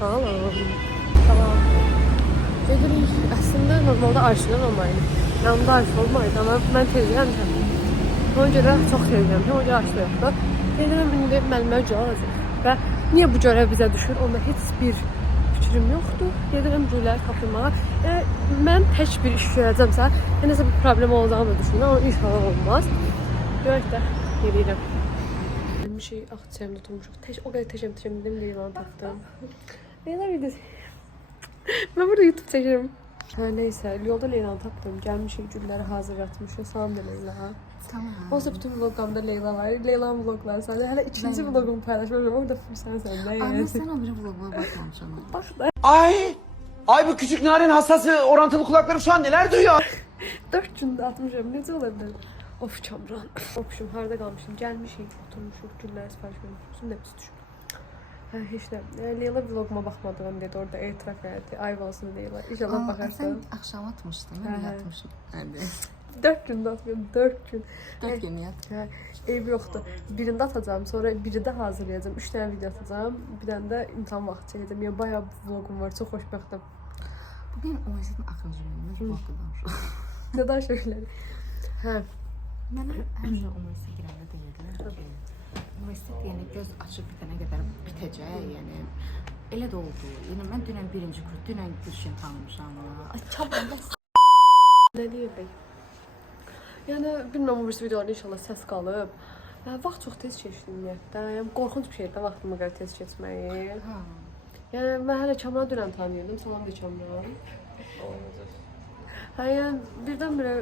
Salam. Salam. Gedirmiş. Əslində normalda arşidən olmaydı. Yanımda arşi olmaydı ama mən tezləyəmişəm. Ona görə çox tezləyəmişəm. Ona görə arşi yoxdur. Deyirəm, indi müəllimə görə alacaq. Və niyə bu görev bizə düşür? Onda heç bir fikrim yoxdur. Gedirəm cürləri tapılmağa. Mən tək bir iş görəcəmsə, nəsə bir problem olacağını düşünürəm. Amma inşallah olmaz. Görək də yeriyirəm. Bir şey çiçəyimdə oturmuşuq. O qədər təkəm dedim, Leylanı tapdım. Leyla videosu. Ben burada YouTube çekiyorum. Neyse, yolda Leyla'nı tapdım. Gelmişik, gülleri hazırlatmışım. Salam da Leyla. Tamam. Oysa bütün vlogumda Leyla var. Leyla'nın vlogları sadece. Hala ikinci vlogumu paylaşmıyorum. Orada sen de. Ama sen o bir vloguma bakmamışsın. Bak da. Ay bu küçük narin hassası orantılı kulaklarım şu an neler duyuyor? 4 günde atmışım. Necə olabilir? Of Kamran. Ofşum, harada qalmışım. Gəlmişik, oturmuşuq, gülləri sipariş vermişik. Hepsi düşüb. Heç nə. Leyla vloguma baxmadığım dedi, orada etiraf verdi. Ayv olsun Leyla. İnşallah baxarsan. Sen akşam atmıştın, ben yatmışım. Hadi. 4 gündə atmıyorum, 4 gün. 4 gün yat. Ev yoxdur. Birində atacağım, sonra biri də hazırlayacağım. 3 dənə video atacağım. Bir dənə də imtahan vaxtı çəkəcəm. Yəni bayağı vlogum var, çox xoşbəxtəm. Bugün üniversitetin axırıncı günümüz vlogdan. Nədən şeylər? Hə. Mənə hər zaman üniversiteye girəndə deyirlər ki, üniversitet yəni göz açıb bitənə qədər bitəcək, yəni elə də oldu. Yəni mən dünən birinci kurs, dünən Gülşen tanımışam. Ay çabuk. Nə deyək? Yəni bilmirəm, bu birisi videolarda inşallah səs qalıb. Vaxt çox tez keçdi ümumiyyətlə. Yəni qorxunc bir şeydir vaxtıma qədər tez keçməyi. Yəni mən hələ Kamranı dünən tanıyırdım. Salam da Kamran. Yəni birdən-birə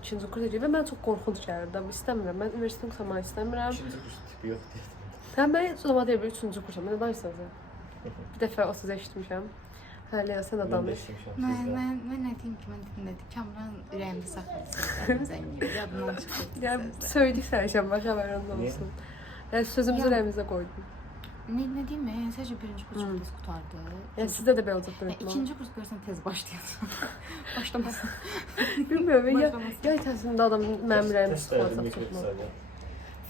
ikinci kurs edəcək və mən çox qorxunc gəlirdim. İstəmirəm. Mən universitet oxumaq istəmirəm. İkinci kurs tipi yok diye. Mən zaman deyil, üçüncü kursam. Mən nə danışırsan? Bir dəfə o sözü eşitmişəm. Hə, Leyla, sən də danış. Mən nə deyim ki, mən dedim, Kamran ürəyimdə saxladı zəngin. Yadımdan çıxdı. Yəni söylədik sənə bax xəbərin olsun. Yəni sözümüzü ürəyimizə qoydum. Ne diyeyim mi? Yani sadece birinci kurs tez kurtardı. Yəni sizdə də belə olacaq Yani böyük. ikinci kurs görsən tez başlayasın. Başlamasın. Bilmirəm, ya təsirində adam mənim ürəyimi sıxılacaq çoxmu.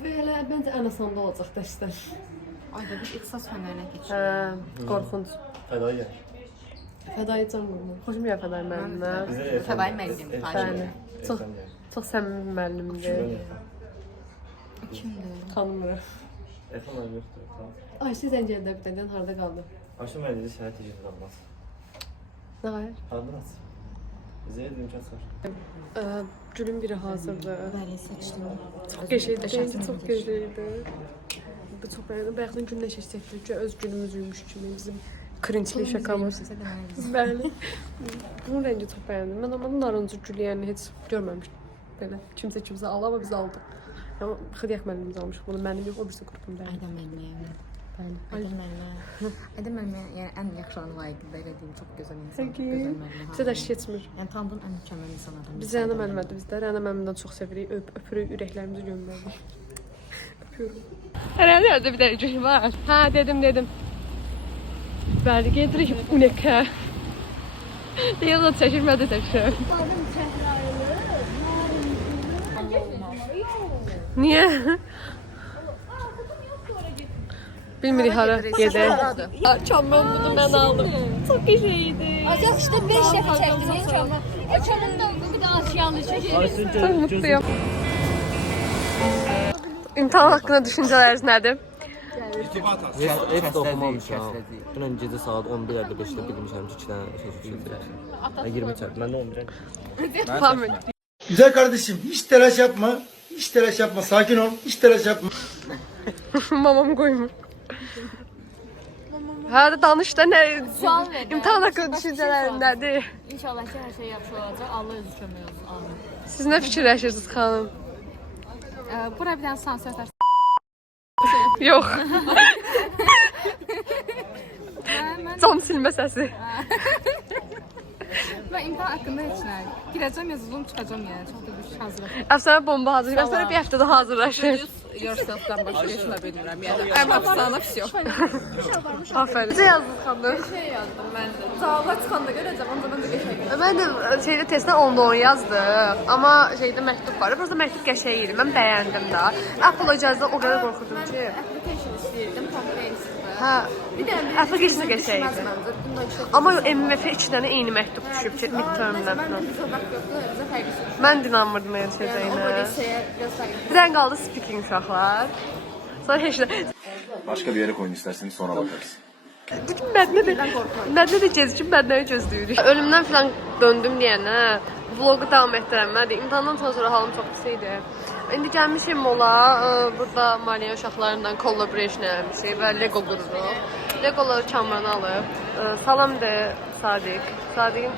Və elə məncə ən asanda olacaq dərslər. Ayda biz ixtisas fənlərinə Hə, keçirik. qorxunc. Fedai yer. Fədai can qurma. Xoşum gəlir Fədai müəllimə. Fədai müəllim. Bəli. Çox səmimi müəllimdir. Kimdir? Tanımıram. Efendim abi yoktu. Tamam. Ay, siz əncəldə bir dədən harada qaldı? Akşam ben dedi şahit tecrübe almaz. Nə qayır? Kaldıras. Bize de imkan var. Gülün biri hazırdır. Bəli, seçdim. Çox qəşəngdir, çox qəşəngdir. Bu çox bəyəndim. Bayaqdan günlə çəkdik ki, öz gülümüzüymüş kimi bizim cringe-li şakamız. Bəli. Bunun rəngi çox bəyəndim. Mən amma narıncı gül yəni heç görməmişdim. Belə kimsə aldı, biz aldıq. Amma Xıdiyaq müəllimimiz almış. Bunu mənim yox, o birisi qrupumda. Ayda müəllimə. Bəli. Ayda müəllimə yəni ən yaxşı layiqdir, belə deyim, çox gözəl insan. Peki. Gözəl müəllimə. Bizə də keçmir. Yəni tanıdığım ən mükəmməl insanlardan. Biz Rəna müəllimədir bizdə. Rəna müəllimdən çox sevirik. Öpürük, ürəklərimizi göndəririk. Öpüyorum. Herhalde bir dərəcə var. Hə, dedim. Bəli, gedirik Unikə. Deyirlər çəkilmədi təkrar. Niyə? Bilmirik hara gedək. Kamran bunu mən aldım. Çox qəşəngdir. Acaba işte 5 dəfə çəkdim Kamran. Kamran da bir daha aşağıya çəkir. Çok mutluyum. İmtahan hakkında düşünceleriniz nedir? Hep de okumamışam. Dünən gecə saat 11:55-də bilmişəm ki, 2 dənə şey düşəcək. 20 çarpı. Ben de 11'e. Tamam. Güzel kardeşim, hiç telaş yapma. Hiç telaş yapma. Sakin ol. Hiç telaş yapma. Mamam koymuş. Hadi danış da ne? İmtahan hakkında düşüncelerin nedir? İnşallah ki hər şey yaxşı olacaq. Allah özü kömək olsun. Amin. Siz ne fikirləşirsiniz xanım? Bura bir dənə sansör Yok. Cam silmə səsi. Ben imtahan haqqında heç nə. Girəcəm, yazılım, çıxacam yəni. Çox da bir hazırlaşım. Əfsənə bomba hazırlayır. Əfsənə bir həftədə hazırlaşır. yourself-dan başa geçmə bilmirəm. Yəni, I'm afsana всё. Aferin. Necə yazdınız xanım? Şey yazdım mən də. Cavablar çıxanda görəcəm, ancaq mən də qəşəng. Ben de şeyde testdən 10'da 10 yazdım. Ama şeyde məktub var. Burası məktub qəşəng idi. Mən bəyəndim də. Apple icazədən o qədər qorxurdum ki. Application istəyirdim, comprehensive. Hə. Bir dənə Application qəşəng idi. Ama MMF 2 dənə eyni məktub düşüb ki, midtermdən Mən falan. bizə bax yoxdur, bizə fərqli. Mən də inanmırdım elə Yəni, o şeydəyinə. böyle şeyə göstərir. Bir dənə qaldı speaking uşaqlar. Sonra heç nə. Başka bir yere koyun isterseniz sonra bakarız. Bugün bende de gezicim benden gözlüyoruz. Ölümden falan döndüm diyene vlogu devam ettiremedim. İmtihandan sonra halım çok pisiydi. İndi gelmişim mola. Burada Maliye uşaqlarından collaboration eləmişik və Lego qururuq. Legoları kamranı alıb. Salam de Sadiq. Sadiqin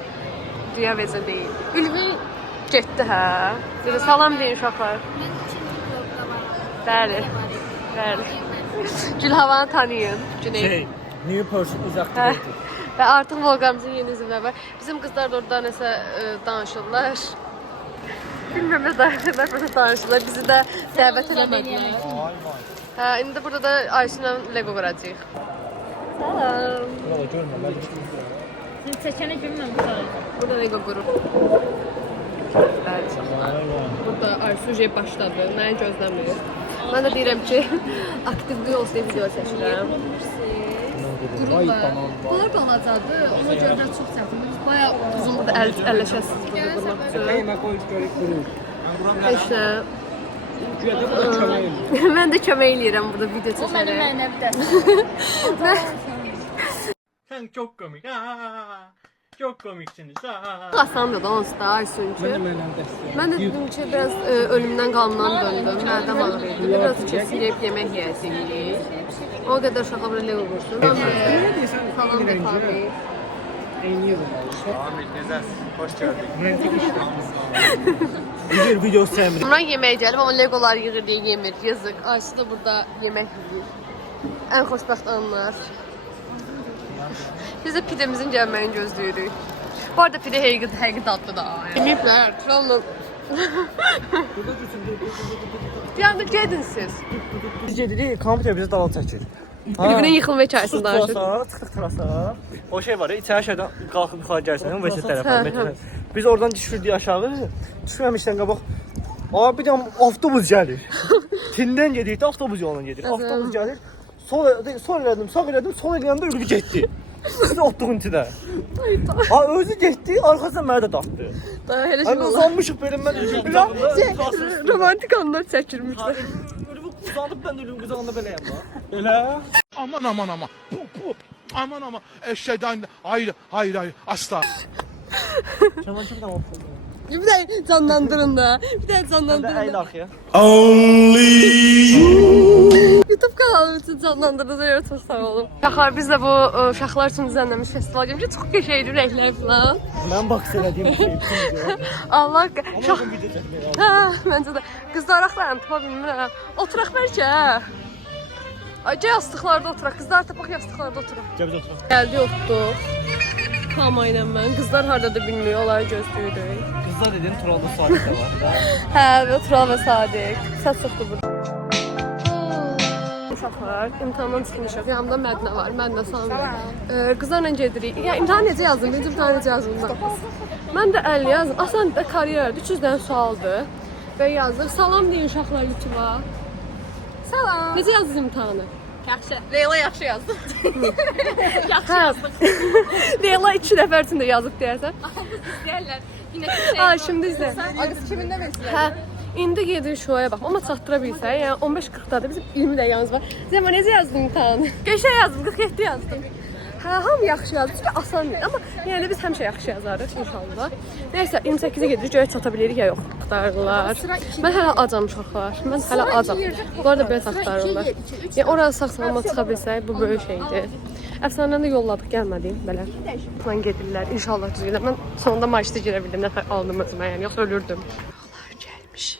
dünya vezə deyil. Ülvi getdi hə. Dedi salam deyin uşaqlar. Bəli. Bəli. Gülhavanı tanıyın. Cüneyt. New person uzaq Hə. Və artıq vloqlarımızın yeni izləri var. Bizim qızlar da orada nəsə danışırlar. Bilmirəm nə danışırlar. Bizi də dəvət eləmədilər. Hə, indi burada da Ayşinlə Lego quracağıq. Salam. Çəkəni görməm bu tarafı. Burada Lego qurur. Bəli. Burada Ayşin başladı. Məni gözləmir. Mən də deyirəm ki, aktiv bir olsun deyə video çəkirəm. Bunlar da olacaqdı. Ona görə də çox çətindir. Bayağı uzun burada əlləşəsiz burada qurmaq üçün. Heç nə. Mən də kömək eləyirəm burada video O mənim çəkərək. mənəvi dərsim. Sen çok komik. Çok komiksiniz. Asandır da onsuz da Aysuncu. Mən də dedim ki, biraz ölümdən qalmdan döndüm. Mədəm ağrıydı. Biraz kesilib yemək yiyəsiyik. O qədər uşaqlar burada Lego qursun. Salam da tabi. Hoş geldin. Güzel video sevmedim. Sonra yemək gəlib, amma Legolar yığır deyə yemir. Yazıq. Aysu da burada yemək yiyir. Ən xoşbəxt anlar. Biz də pidəmizin gəlməyini gözləyirik. Bu arada pide həqiqi dadlı da. Yeməyiblər, Trabzonla. Bir anda gedin siz. Biz gedirik, kompüter bizi dalal çəkir. Bir-birinin yıxılma hikayəsini danışır. Çıxdıq terasa. O şey var ya, içəri şeydən qalxıb yuxarı gəlsən, universitet Hə, tərəfə, hə. metroya. Biz oradan düşürdük aşağı. Düşməmişdən qabaq. Abi bir dənə avtobus gəlir. Tindən gedirdik, avtobus yolundan gedir. Avtobus gəlir. Sol elədim, sağ elədim, sol eləyəndə ürgü getdi. Biz otduğun içində. Ha özü getdi, arxasından məni də dartdı. Daha elə şey Hani olar. uzanmışıq belimdən ürgü qucağında. Romantik anlar çəkirmişlər. Ürgü uzanıb ben ürgü qucağında beləyəm bax. Elə. Aman aman aman. Aman aman. Eşhedü hayır hayır hayır asla. Şaman çok tamam. Bir də canlandırın da. Bir də canlandırın Əyil da. arxaya. YouTube kanalım üçün canlandırdığınıza görə çox sağ olun. Uşaqlar, biz də bu uşaqlar üçün düzənləmiş festival görmüşük. Çox qəşəngdir rənglər falan. Mən bax elədiyim bir şey bütün Allah uşaq. video çəkməyə Hə, məncə də. Qızlar axlarım tapa bilmirəm. Oturaq bəlkə. Acı yastıqlarda oturaq. Qızlar tapaq yastıqlarda oturaq. Gəl biz oturaq. Gəldi otduq. Kama ilə mən. Qızlar hardadır bilmiyor, onları gözləyirik. Qızlar dedin, Turalda Sadiq də var. Hə, və Tural və Sadiq. Səs çoxdur burada. Uşaqlar, imtahandan çıxmışıq. Yanımda Mədnə var, mən də Samir. Qızlarla gedirik. Ya imtahan necə yazdım? Birinci imtahan necə yazdım? Mən də 50 yazdım. Asan da karyerdə 300 dənə sualdır. Və yazdım. Salam deyin uşaqlar YouTube'a. Salam. Necə yazdınız imtahanı? Yaxşı. Leyla yaxşı yazdı. Yaxşı yazdım. Leyla 2 nəfər üçün də yazıb deyərsən. Deyirlər. Yine Ha, şimdi izlə. Ağız kimində məsələ? Hə, indi gedin şoya bax. Amma çatdıra bilsən, yəni 15-40-dadır. Bizim 20 dəqiqəmiz var. Zəmə necə yazdın imtahanı? Qəşəng yazdım, 47 yazdım. Hə, hamı yaxşı yazdı. Çünki asan deyil. Amma yəni biz həmişə yaxşı yazarıq inşallah. Nəysə, 28-ə gedirik, görək çata bilirik ya yox. Axtarırlar. Mən hələ acam uşaqlar. Mən hələ acam. Bunlar da belə axtarırlar. Yəni orada sağ-salamat çıxa bilsək, bu böyük şeydir. Əfsanədən də yolladık, gəlmədik belə. Plan gedirlər, inşallah düzgün. Mən sonunda marşda girə bildim, nəfər aldım özümə, yəni yoxsa ölürdüm. Allah gəlmiş.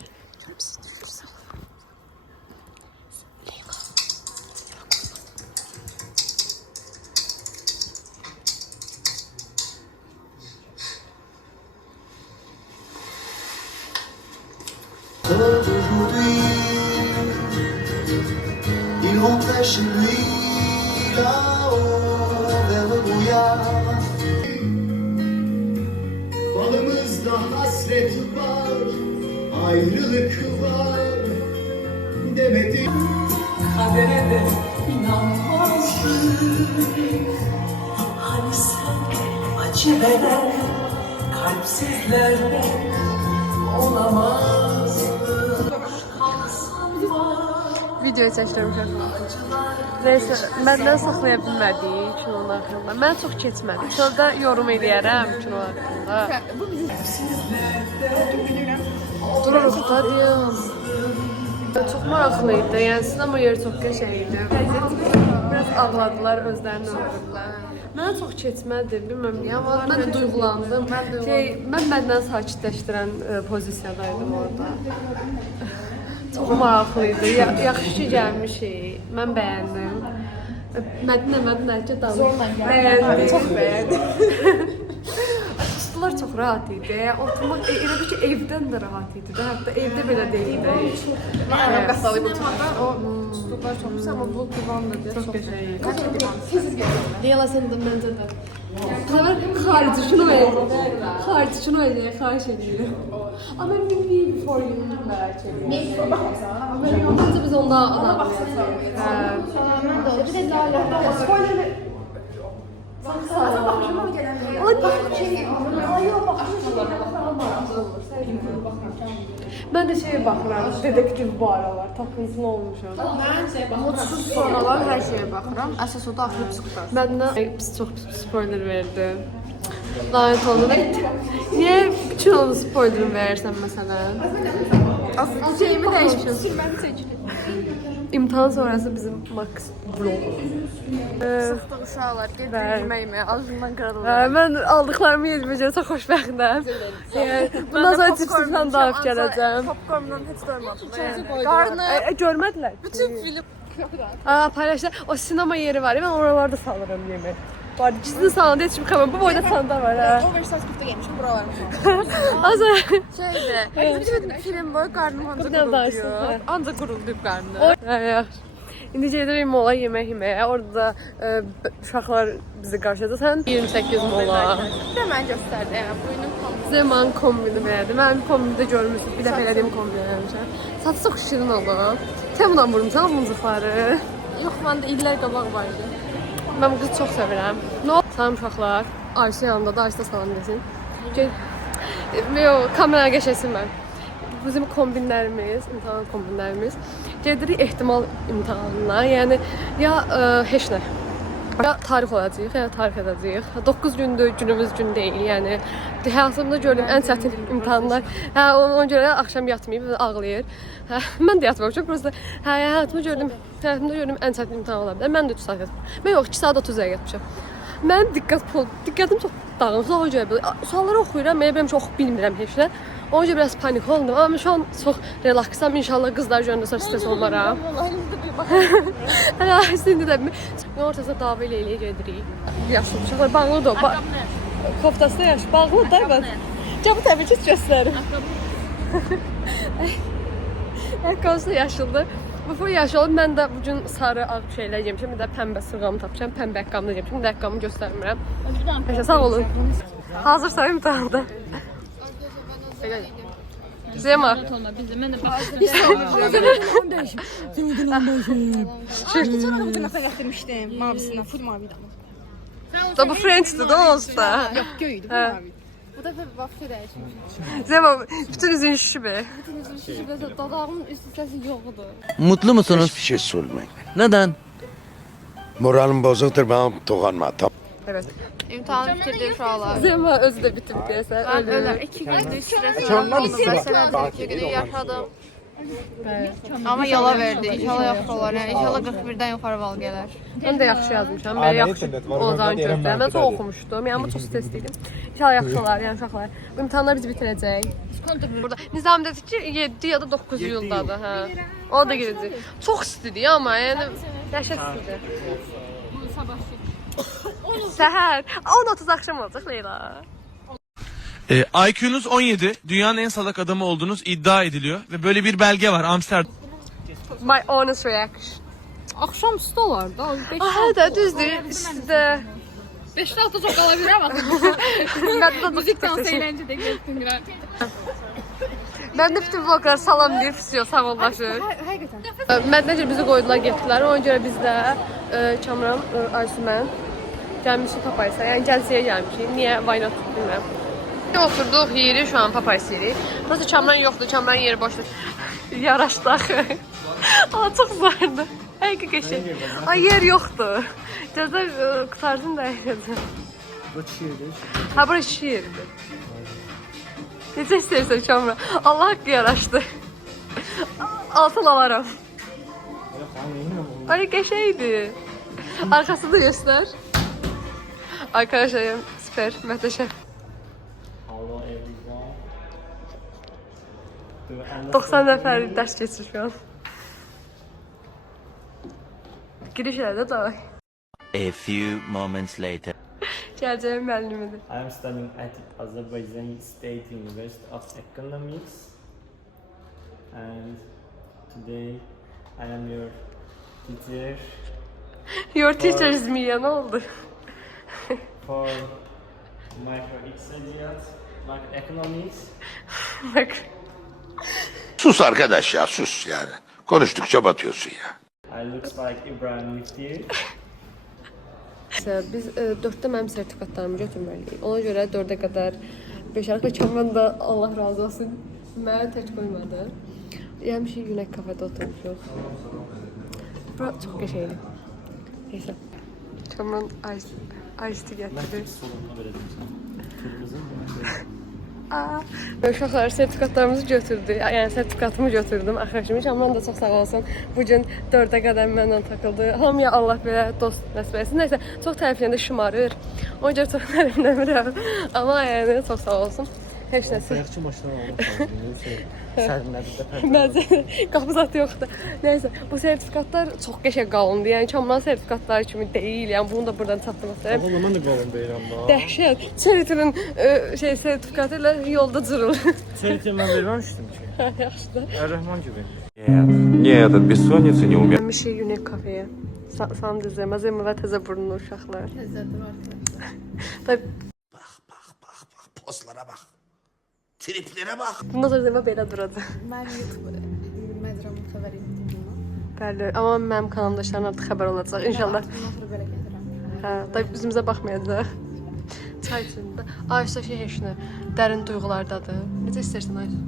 Aujourd'hui, empêche lui là-haut vers le brouillard. Balımızda hasret var, ayrılık var demedim. Kadere de inanmazdım. Hani sen acı veren kalpsizlerden olamazdın. Videoyu çəkdirmişəm. Neyse, məndən saxlaya bilmədik kinonun haqqında. Mən çox keçmədim. Sonra yorum eləyərəm kinonun haqqında. Durarıq da deyəm. Çox maraqlıydı. Yəni sinema yeri çox qəşəng idi. Biraz ağladılar, özlərini öldürdülər. Mənə çox keçmədi, bilmirəm niyə, amma mən də duyğulandım. Mən məndən sakitləşdirən pozisiyadaydım orada. Çox maraqlıydı. Yaxşı ki gəlmişik. Mən bəyəndim. Mədinə bəyəndim. Çox bəyəndim. Stullar çox rahat idi. Oturmaq elə bir ki evdən də rahat idi. Hətta evdə belə deyildi. Mən qasalayıb oturmaqda o Stullar çox pis, amma bu divan da çox qəşəng idi. Leyla sən də məncə də. Bu sefer xarici şunu verin. Xarici şunu verin, xahiş edirəm. Amma mən bilmiyim for you merak edirəm. Amma yoxsa biz onda anlamışıq. Bir də Leyla spoiler Ben de şeye bakıram, dedektif bu aralar, takıntılı olmuşam. mutsuz sonralar hər şeyə baxıram. Əsas o da axırı çıxdı. Benden çok spoiler verdi. Lanet olsun. Niye bütün onu spoiler verirsen mesela? Aslında şeyimi dəyişmişəm. İmtahan sonrası bizim Max vlog. Sıxdıq uşaqlar, gedib yeməyimi, ağzımdan qırılır. Ben aldıklarımı yediməcə çok xoşbəxtəm. Bundan sonra cipsindən daha gələcəm. Popcorndan heç doymadım. Qarnı Görmədilər. bütün film Paylaşlar. O sinema yeri var ya, ben oralarda salırım yemek. Var, gizli salonda heç bir kamera. Bu boyda salonda var ha. Oversize köftə yemişim buralarım. Az Şeydə, film boyu qarnım ancaq qurulduyor. Ancaq qurulduyub qarnı. Yaxşı. İndi gedirik mola yemək yeməyə. Orada uşaqlar bizi qarşıladı. Sən 28 mola. Bir də mən göstərdi. Yəni bugünün kombini. Zeman kombini beğendim. Ben kombini görmüşsün. Bir dəfə elədiyim kombini eləmişəm. Saçı çox şirin olub. Sən bundan vurmuşsan mıncıqları. Yox, məndə illər qabaq var idi. Ben bu kızı çok sevirəm. Salam uşaqlar. Ayşe yanında da Ayşe salam desin. Yox, kameraya geçesin ben. Bizim kombinlərimiz, imtahan kombinlərimiz gedirik ehtimal imtahanına. Yəni ya heç nə. Ya tarix olacaq, ya tarix edəcəyik. 9 gündür, günümüz gün deyil. Yəni həyatımda gördüyüm ən çətin imtahanlar. Ona görə axşam yatmayıb ağlayır. Mən də yatmamışam. Prosta həyatımda gördüyüm ən çətin imtahan ola bilər. Mən də 3 saat yatmışam. Mən yox, 2 saat 30 dəqiqə yatmışam. Mənim diqqətim çox dağılmış. Ona görə sualları oxuyuram, mən çox bilmirəm heç nə. Ona görə biraz panik oldum. Amma şu an çox relaksam. İnşallah qızlar görəndə sonra stres olmaram. İndi də ortasında dava ilə gedirik. Yaşlı uşaqlar bağlıdır o. Koftası da yaş, bağlıdır da ben. Camı təbii ki göstərim. Ayaqqabısı da yaşıldır. Bu full yaş olub. Mən də bugün sarı ağ şeylər yemişəm. Bir də pəmbə sırğamı tapmışam. Pəmbə ayaqqabımı da yemişəm. Bir də ayaqqabımı göstərmirəm. Sağ olun. Hazırsan imtahanda. Zema. Gətirmişdim mavisindən, full mavidən. Da bu French'ti da olsa. Yox, göydü bu mavi. Bu dəfə vaxtı dəyişmiş. Zema bütün üzün şişi be. Dodağımın üst hissəsi yoxdur. Mutlu musunuz? Hiçbir şey sormayın. Neden? Moralim bozuktur, bana dokunma. Evet. İmtahan bitirdi uşaqlar. Zema özü de bitirdi deyəsən. Ben öyle 2 gündür stres yaşadım. Ama yala verdi. İnşallah yaxşı olar. Yəni inşallah 41-dən yuxarı bal gələr. Mən də yaxşı yazmışam. Belə yaxşı olacağını gözləyirəm. Mən çox oxumuşdum. Yəni bu çox stresliydim. İnşallah yaxşı olar, yəni uşaqlar. Bu imtahanlar bizi bitirəcək. Burada Nizam dedi ki 7 ya da 9 iyuldadır, hə. O da gedəcək. Çox istidir amma yəni yaşa istidir. Səhər 10:30 axşam olacaq Leyla. IQ'nuz 17, dünyanın en salak adamı olduğunuz iddia ediliyor ve böyle bir belge var Amsterdam. My honest reaction. Axşam üstü olar da. 5 Hə də düzdür. İşdə 5 saat da çox qala bilər amma. mən də Müzik dans eğlencədə getdim. Mən də bütün vloglara salam deyib istiyor, sağ ollaşır. Həqiqətən. Mədnəcə bizi qoydular, getdilər. Ona görə biz də Kamran, Aysu mən gəlmişik Papaysa. Yəni Gəncəyə gəlmişik. Niyə? Why not? Bilmirəm. Oturduq, yeyirik şu an Papaysa yeyirik. Nasıl Kamran yoxdur, Kamran yeri boşdur. Yaraşdı axı. Aa, çox zardı. Həqiqi şey. Ay, yer yoxdur. Cəzə qutarsın da əylədim. Bu çiğdir. Ha, bura şiirdir. Necə istəyirsən Kamran? Allah haqqı yaraşdı. Altın alaram. Ay, qəşəydi. Arkasını göster. Arkadaşlar süper, muhteşem. Hello everyone. 90 nəfər dərs keçir şu an. Giriş elədi da. A few moments later. Gələcəyim müəllimidir. I am studying at Azerbaijan State University of Economics, and today I am your teacher Your teacher is me ya, ne oldu? for macroeconomics. Bak. Sus arkadaş ya sus yani. Konuştukça batıyorsun ya. I looks like Ibrahim Miftir. Biz 4-də mənim sertifikatlarımı götürməliyik. Ona görə 4-ə qədər 5 arqa Kamran da Allah razı olsun mənə tək qoymadı. Yemişik Günək kafede oturmuşuq. Bura çox qəşəngdir. Neyse. Kamran ice tea gətirdi. Uşaqlar sertifikatlarımızı götürdü. Yəni sertifikatımı götürdüm. Axırışım Kamran da çox sağ olsun. Bu gün 4-ə qədər mənlə takıldı. Hamıya Allah belə dost nəsib etsin. Nəysə, çox tərifləyəndə şımarır. Ona görə çox tərifləmirəm. Amma yəni çox sağ olsun. Heç nəsə. Ayaqçı maşından almışam. Sərinlədi. Məncə qapı zat yoxdur. Nəysə, bu sertifikatlar çox qəşəng qalındı. Yəni Kamran sertifikatları kimi deyil. Yəni bunu da buradan çatdırmaq istəyirəm. Oğlum mən də qalın deyirəm da. Dəhşət. Çeritinin sertifikatı ilə yolda cırılır. Çeritin mən verməmişdim ki. Yaxşıdır. Ər-Rəhman gibi. Нет, от бессонницы не умер. Gəlmişik Unique kafeye. San düzləmə, Zema və təzə burunlu uşaqlar. Ləzzətli arkadaşlar. Tabii, Pozlara bak. Triplere bak. bundan sonra Zema belə duracaq. Mən YouTube məcramı xəbər etdim bunu. Bəli, amma mənim kanaldaşlarım artıq xəbər olacaq inşallah. Bundan sonra belə gedirəm. Hə, tabii üzümüzə baxmayacaq. Çay içində. Ayşə şey heç nə, dərin duyğulardadır. Necə istərsən Ayşə?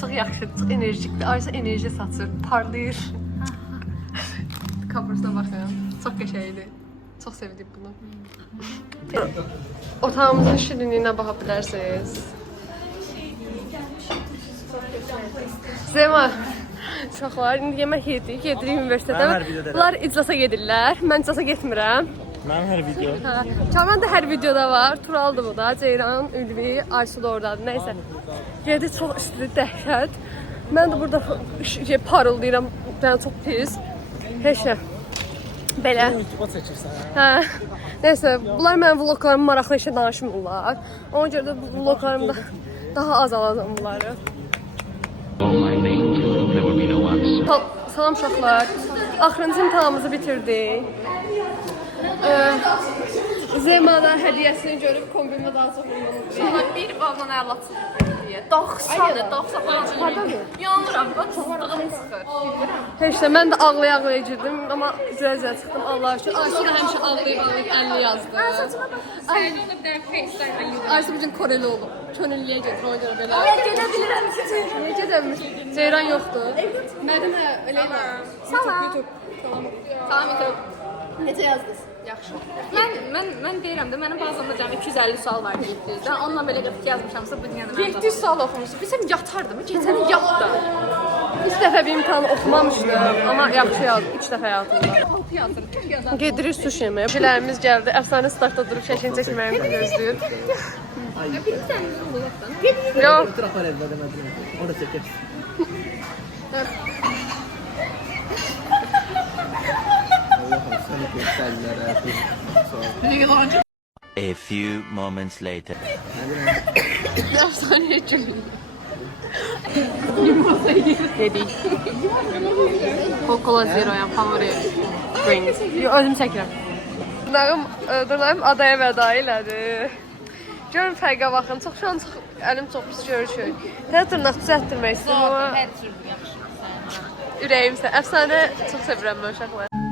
Çox yaxşı, çox enerjikdir. Ayşə enerji saçır, parlayır. Kabrusuna baxın. Çox qəşəngdir. Çox sevdik bunu. Otağımızın şirinliyinə baxa bilərsiniz. Zema, uşaqlar, indi yemək yedik, gedirik universitetə. Mən hər videoda Bunlar iclasa gedirlər, mən iclasa getmirəm. Mənim hər video. Hə, Kamran da hər videoda var, Turaldır bu da, Ceyran, Ülvi, Aysu da oradadır, nəysə. Yedi çox istidir, dəhşət. Mən də burada parıldayıram, yəni çox pis. Heç nə. Belə. YouTube'a çəkirsən. Hə. Nəysə, bunlar mənim vloglarımı maraqlı işə danışmırlar. Ona görə də bu vloglarımda daha az alacam bunları. Salam uşaqlar. Axırıncı imtahanımızı bitirdik. Zema'da hədiyyəsini görüb kombinimə daha çox uyğundur. Sana bir balla əlatsın deyə. 90. Yanıram, bax, tozluğum çıxır. Heç də mən də ağlaya-ağlaya girdim, amma güzel çıxdım Allah üçün. Aysu da həmişə ağlayıb əlini yazdı. Səydə ola bilər, FaceTime-la Aysu bugün Koreli olub. Könüllüyə gedir, ona görə belə. gedə bilirəm ki. Niyə gedəmiş? Ceyran yoxdur. Mənim elə YouTube. Tamam, necə yazdınız? Yaxşı. Mən deyirəm də, mənim bazamda cəmi 250 sual var 700-dən. Onunla belə 42 yazmışamsa bu dünyanın 700 sual oxumuşsun. Bizim yatardım, keçəni yatdı. 3 dəfə bir imtahan oxumamışdım, amma yaxşı yazdım 3 dəfə həyatımda. 6 yazır, çox yazar. Gedirik sushi yeməyə. Şeylərimiz gəldi. Əfsanə startda durub şəkil çəkməyimizi gözləyir. Bir dənə olacaq da. Yox. Trapar evdə demədim. Orada çəkirsən. A few moments later. Əfsanəyə gülüyor. Dedik. Coca-Cola Zero'ya favori drink. Yo, özüm çəkirəm. Dırnağım adaya vəda elədi. Görün fərqə baxın. Çox şu an əlim çox pis görüşür. Təzə dırnaq düzəltdirmək istəyirəm amma ürəyimsə. Əfsanə çox sevirəm mən uşaqları.